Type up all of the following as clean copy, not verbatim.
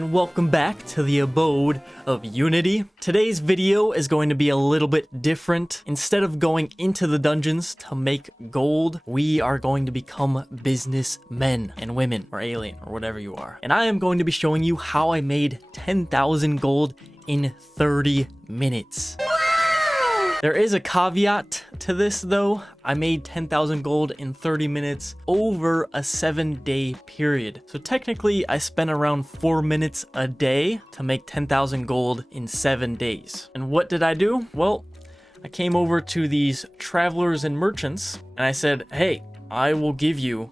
and welcome back to the Abode of Unity. Today's video is going to be a little bit different. Instead of going into the dungeons to make gold, we are going to become businessmen and women, or alien, or whatever you are. And I am going to be showing you how I made 10,000 gold in 30 minutes. There is a caveat to this though. I made 10,000 gold in 30 minutes over a 7-day period. So technically I spent around 4 minutes a day to make 10,000 gold in 7 days. And what did I do? Well, I came over to these travelers and merchants and I said, hey, I will give you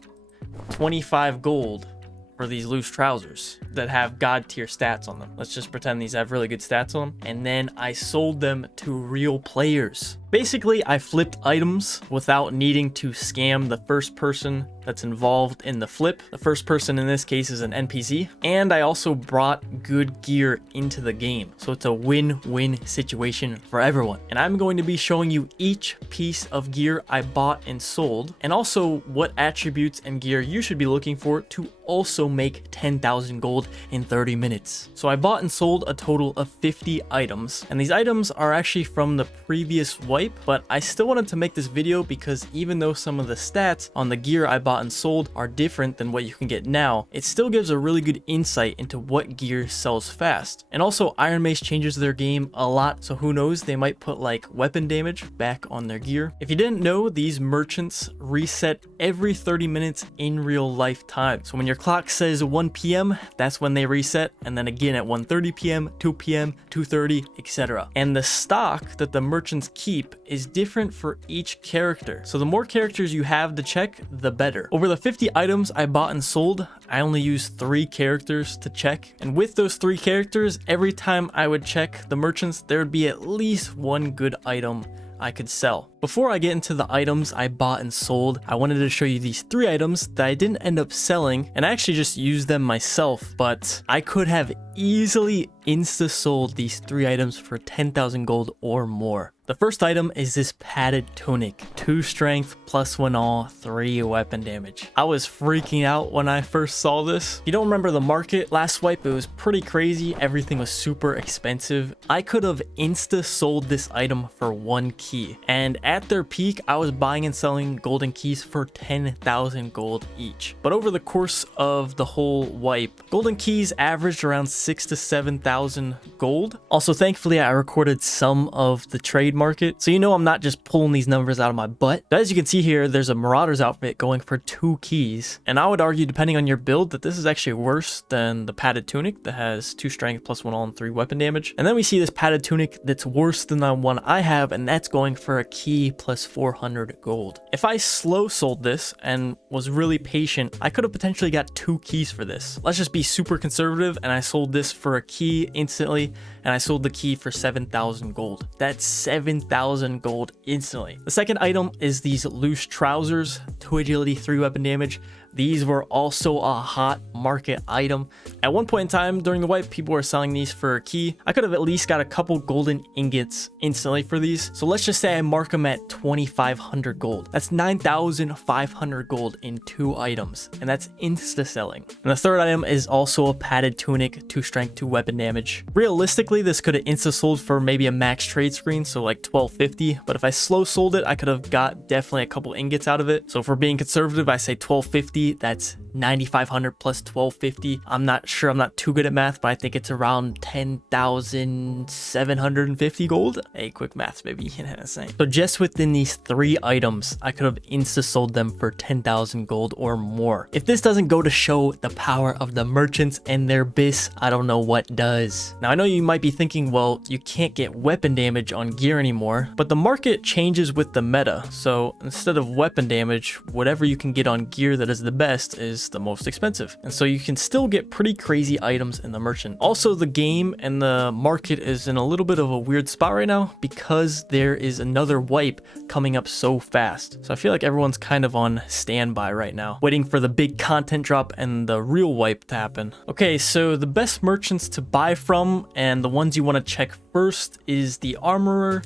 25 gold for these loose trousers that have god tier stats on them. Let's just pretend these have really good stats on them. And then I sold them to real players. Basically, I flipped items without needing to scam the first person that's involved in the flip. The first person in this case is an NPC. And I also brought good gear into the game. So it's a win-win situation for everyone. And I'm going to be showing you each piece of gear I bought and sold, and also what attributes and gear you should be looking for to also make 10,000 gold in 30 minutes. So I bought and sold a total of 50 items. And these items are actually from the previous wipe, but I still wanted to make this video because even though some of the stats on the gear I bought and sold are different than what you can get now, it still gives a really good insight into what gear sells fast. And also Iron Mace changes their game a lot, so who knows, they might put like weapon damage back on their gear. If you didn't know, these merchants reset every 30 minutes in real life time. So when your clock says 1 p.m, that's when they reset, and then again at 1:30 p.m, 2 p.m, 2:30, etc. And the stock that the merchants keep is different for each character. So the more characters you have to check, the better. Over the 50 items I bought and sold, I only used 3 characters to check. And with those 3 characters, every time I would check the merchants, there would be at least one good item I could sell. Before I get into the items I bought and sold, I wanted to show you these 3 items that I didn't end up selling, and I actually just used them myself, but I could have easily insta-sold these 3 items for 10,000 gold or more. The first item is this padded tunic, 2 strength, +1 all, 3 weapon damage. I was freaking out when I first saw this. You don't remember the market last swipe, it was pretty crazy. Everything was super expensive. I could have insta-sold this item for 1 key, and at their peak, I was buying and selling golden keys for 10,000 gold each. But over the course of the whole wipe, golden keys averaged around 6,000 to 7,000 gold. Also, thankfully, I recorded some of the trade market, so you know I'm not just pulling these numbers out of my butt. But as you can see here, there's a Marauder's outfit going for 2 keys. And I would argue, depending on your build, that this is actually worse than the padded tunic that has 2 strength, +1 all, and 3 weapon damage. And then we see this padded tunic that's worse than the one I have, and that's going for a key plus 400 gold. If I slow sold this and was really patient, I could have potentially got 2 keys for this. Let's just be super conservative, and I sold this for a key instantly, and I sold the key for 7,000 gold. That's 7,000 gold instantly. The second item is these loose trousers, 2 agility, 3 weapon damage. These were also a hot market item. At one point in time during the wipe, people were selling these for a key. I could have at least got a couple golden ingots instantly for these. So let's just say I mark them at 2,500 gold. That's 9,500 gold in 2 items, and that's insta selling. And the third item is also a padded tunic, 2 strength, 2 weapon damage. Realistically, this could have insta sold for maybe a max trade screen, so like 1250. But if I slow sold it, I could have got definitely a couple ingots out of it. So if we're being conservative, I say 1250. That's 9,500 plus 1250. I'm not sure, I'm not too good at math, but I think it's around 10,750 gold. Hey, quick maths, baby. So just within these 3 items, I could have insta sold them for 10,000 gold or more. If this doesn't go to show the power of the merchants and their biz, I don't know what does. Now I know you might be thinking, well, you can't get weapon damage on gear anymore, but the market changes with the meta. So instead of weapon damage, whatever you can get on gear that is the best is the most expensive. And so you can still get pretty crazy items in the merchant. Also, the game and the market is in a little bit of a weird spot right now because there is another wipe coming up so fast. So I feel like everyone's kind of on standby right now, waiting for the big content drop and the real wipe to happen. Okay, so the best merchants to buy from and the ones you want to check first is the armorer,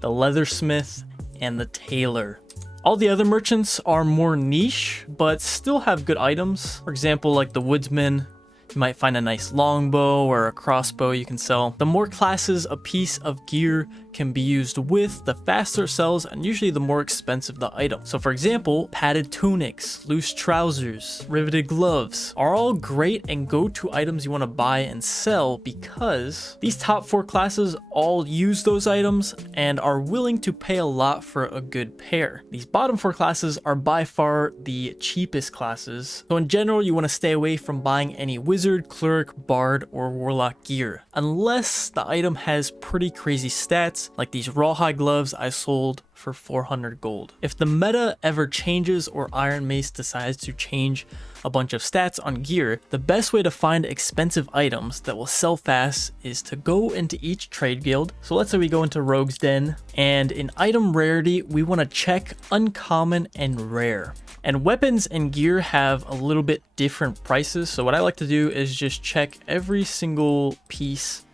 the leathersmith, and the tailor. All the other merchants are more niche, but still have good items. For example, like the woodsman, You might find a nice longbow or a crossbow you can sell. The more classes a piece of gear can be used with, the faster it sells, and usually the more expensive the item. So for example, padded tunics, loose trousers, riveted gloves are all great and go-to items you want to buy and sell because these top 4 classes all use those items and are willing to pay a lot for a good pair. These bottom 4 classes are by far the cheapest classes. So in general, you want to stay away from buying any wizard, cleric, bard, or warlock gear, unless the item has pretty crazy stats, like these rawhide gloves I sold for 400 gold. If the meta ever changes or Iron Mace decides to change a bunch of stats on gear, the best way to find expensive items that will sell fast is to go into each trade guild. So let's say we go into Rogue's Den, and in item rarity, we want to check uncommon and rare. And weapons and gear have a little bit different prices. So what I like to do is just check every single piece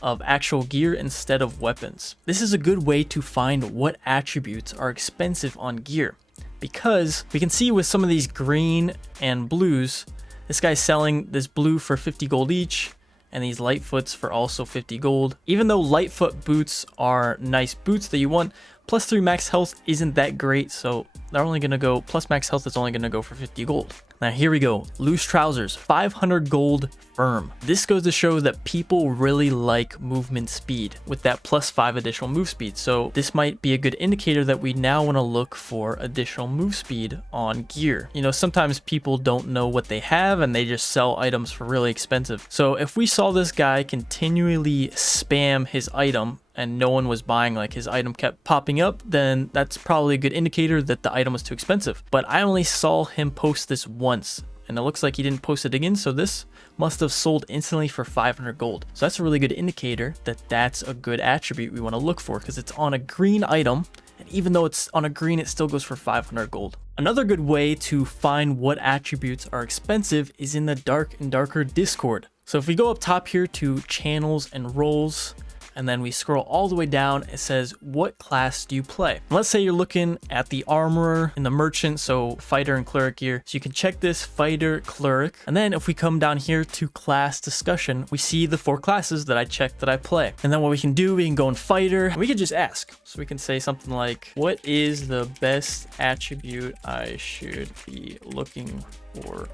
of actual gear instead of weapons. This is a good way to find what attributes are expensive on gear, because we can see with some of these green and blues, this guy's selling this blue for 50 gold each, and these Lightfoots for also 50 gold. Even though Lightfoot boots are nice boots that you want, +3 max health isn't that great, so they're only gonna go, plus max health is only gonna go for 50 gold. Now here we go, loose trousers, 500 gold firm. This goes to show that people really like movement speed with that +5 additional move speed. So this might be a good indicator that we now want to look for additional move speed on gear. You know, sometimes people don't know what they have and they just sell items for really expensive. So if we saw this guy continually spam his item and no one was buying, like his item kept popping up, then that's probably a good indicator that the item was too expensive. But I only saw him post this once, and it looks like he didn't post it again, so this must have sold instantly for 500 gold. So that's a really good indicator that that's a good attribute we want to look for, because it's on a green item, and even though it's on a green, it still goes for 500 gold. Another good way to find what attributes are expensive is in the Dark and Darker Discord. So if we go up top here to channels and roles, and then we scroll all the way down, it says, what class do you play? And let's say you're looking at the armorer and the merchant, so fighter and cleric gear. So you can check this fighter, cleric. And then if we come down here to class discussion, we see the 4 classes that I checked that I play. And then what we can do, we can go in fighter, and we can just ask. So we can say something like, what is the best attribute I should be looking for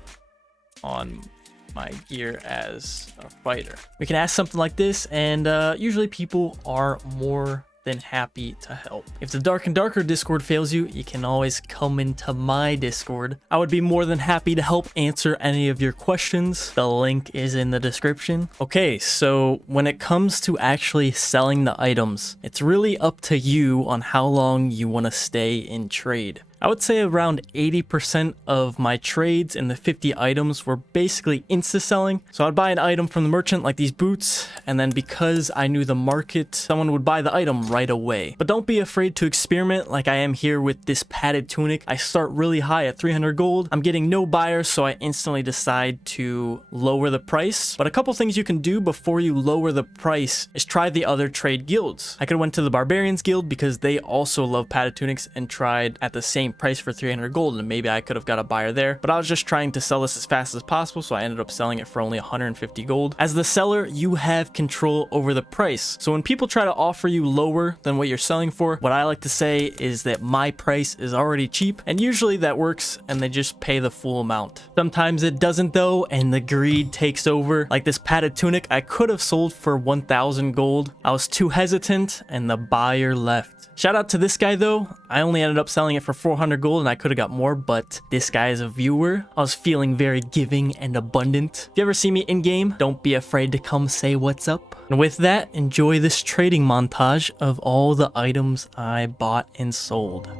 on my gear as a fighter? We can ask something like this, and usually people are more than happy to help. If the Dark and Darker Discord fails you, you can always come into my Discord. I would be more than happy to help answer any of your questions. The link is in the description. Okay, so when it comes to actually selling the items, it's really up to you on how long you want to stay in trade. I would say around 80% of my trades in the 50 items were basically insta-selling. So I'd buy an item from the merchant, like these boots, and then because I knew the market, someone would buy the item right away. But don't be afraid to experiment like I am here with this padded tunic. I start really high at 300 gold. I'm getting no buyers, so I instantly decide to lower the price. But a couple things you can do before you lower the price is try the other trade guilds. I could have went to the Barbarians Guild because they also love padded tunics and tried at the same price for 300 gold, and maybe I could have got a buyer there, but I was just trying to sell this as fast as possible, so I ended up selling it for only 150 gold. As the seller, you have control over the price. So when people try to offer you lower than what you're selling for, what I like to say is that my price is already cheap, and usually that works and they just pay the full amount. Sometimes it doesn't though, and the greed takes over. Like this padded tunic, I could have sold for 1,000 gold. I was too hesitant and the buyer left. Shout out to this guy though. I only ended up selling it for 400 gold and I could have got more, but this guy is a viewer. I was feeling very giving and abundant. If you ever see me in game, don't be afraid to come say what's up. And with that, enjoy this trading montage of all the items I bought and sold.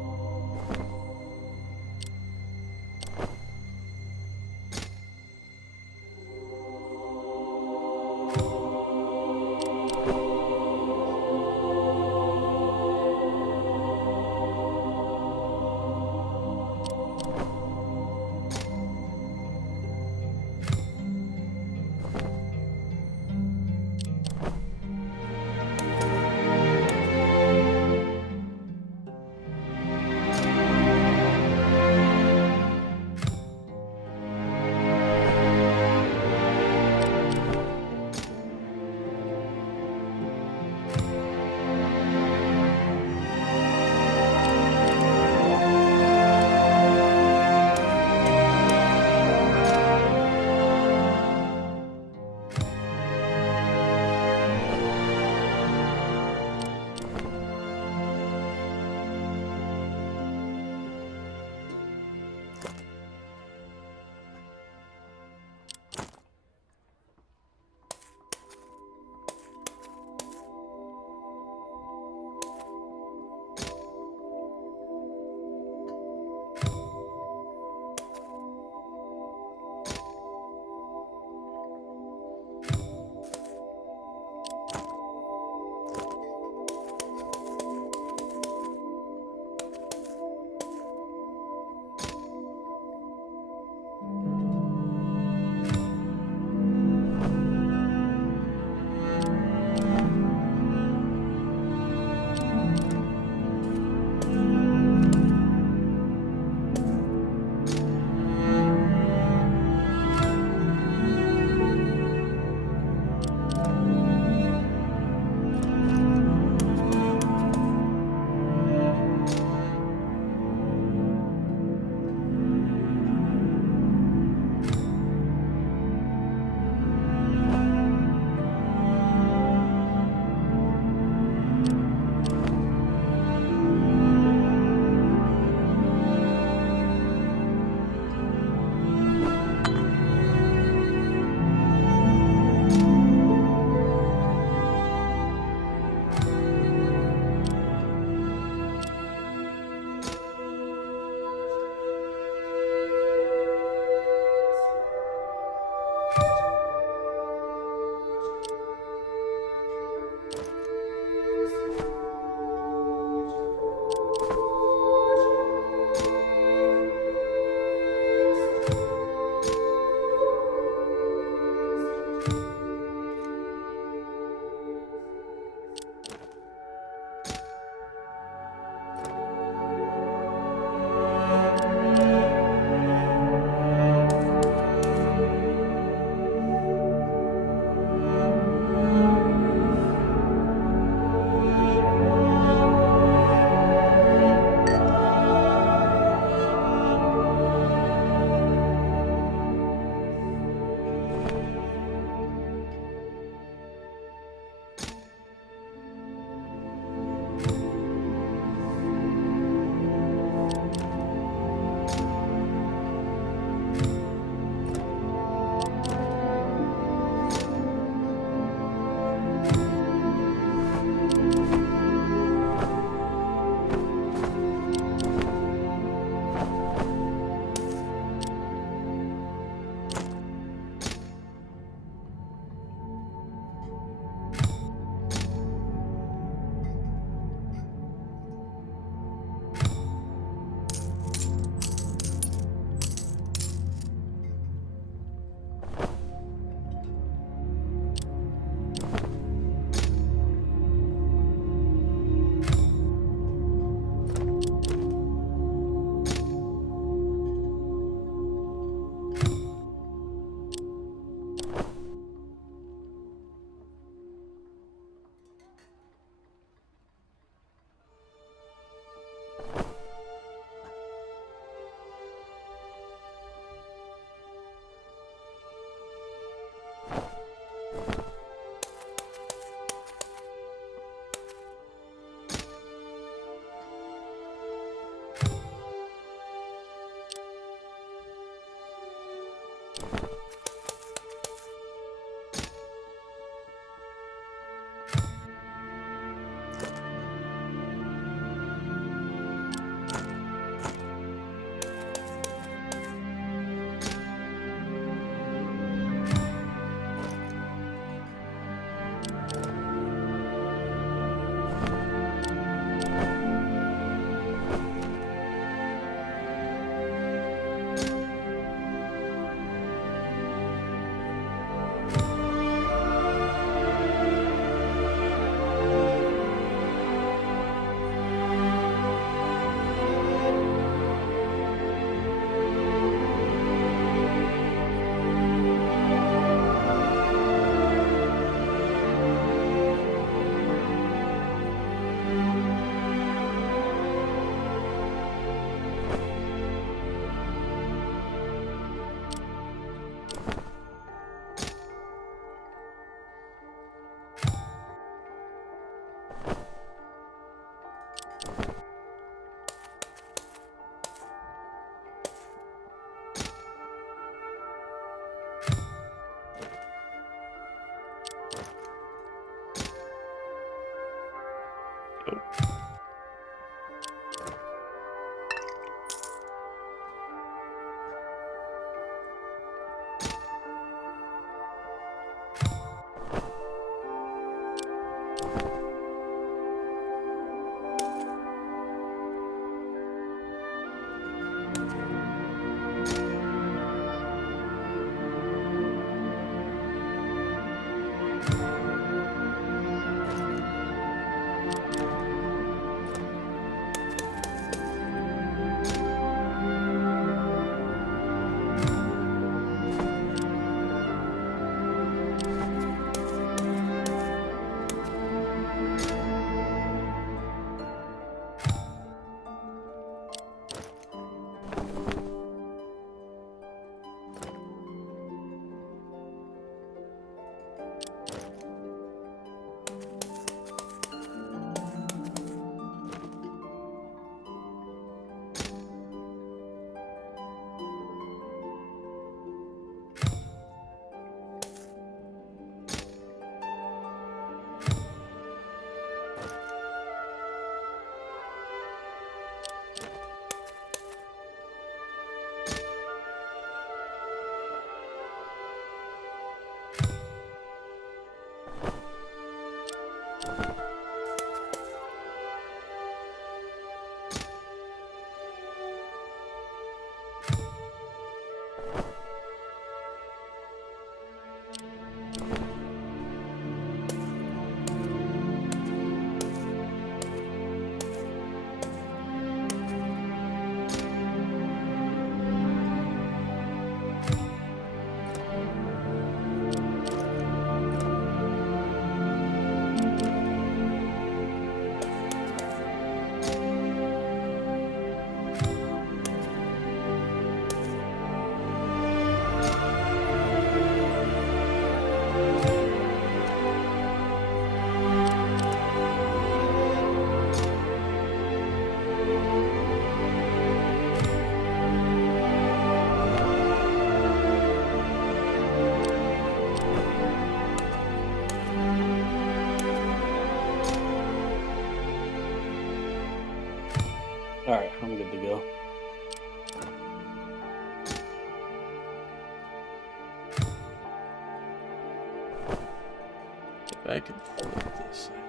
back and forth this side.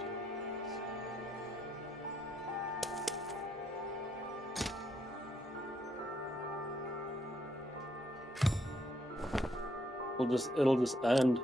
It'll just end.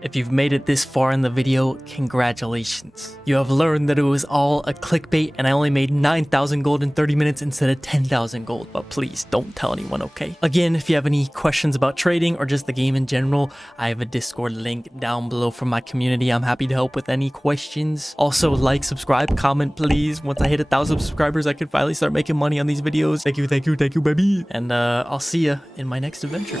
If you've made it this far in the video, congratulations. You have learned that it was all a clickbait and I only made 9,000 gold in 30 minutes instead of 10,000 gold, but please don't tell anyone, okay? Again, if you have any questions about trading or just the game in general, I have a Discord link down below from my community. I'm happy to help with any questions. Also, like, subscribe, comment, please. Once I hit 1,000 subscribers, I can finally start making money on these videos. Thank you, baby. And I'll see ya in my next adventure.